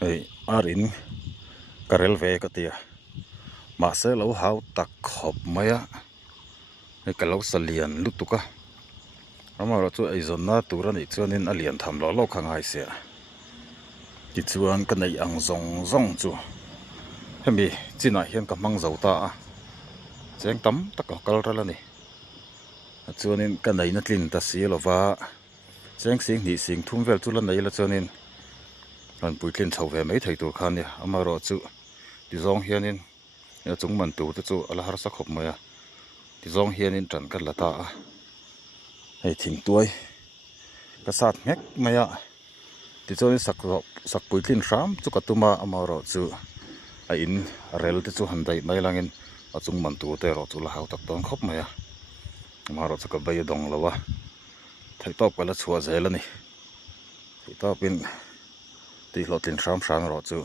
arin karel ve ka tia ma se lo hau tak khop maya ai ka lo salian lutuka amaro chu ai zonna turani chuanin alian tham lo khangai se ti chuan ka nei ang zong chu hemi china hian ka mang zota a cheng tam tak kal ralani chuanin ka nei na tlin ta si lova cheng sing ni sing thum vel chu la nei la chuanin ran puitlin chho ve mai thei tur khan ni amaro chu ti zong hianin chung man tu te chu ala har sa khop maya ti zong hianin tran kan lata a hei thing tuai ka sat mek maya ti chuan sak puitlin ram chu katuma amaro chu a in rel te chu handai mai langin a chung man tu te ro chu la hau tak ton khop maya amaro chu ka bai dong lawa thei top kala chhuwa zelani thei topin ti hlotlin ram ro chu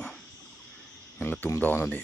an la tum dawn ani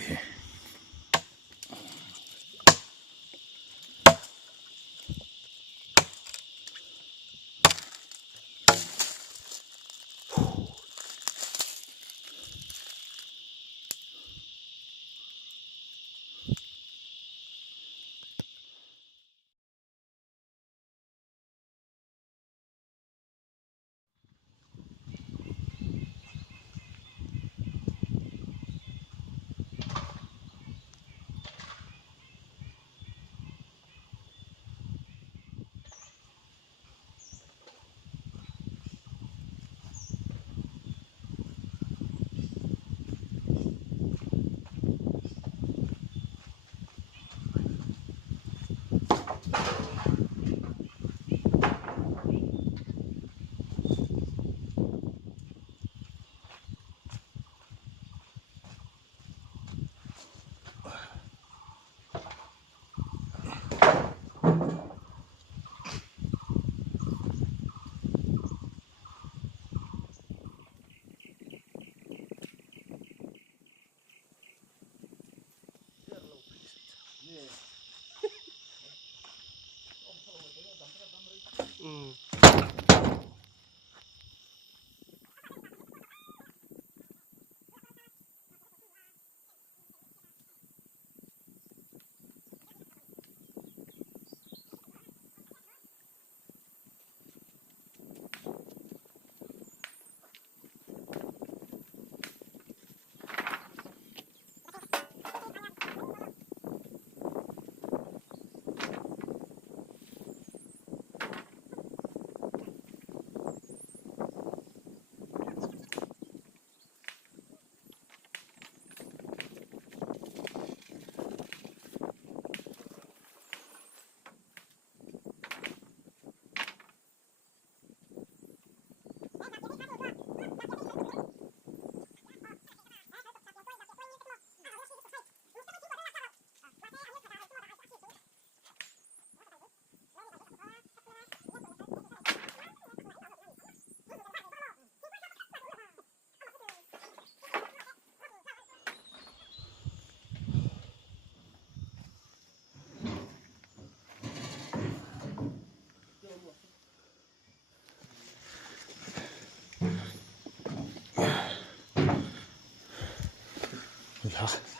ja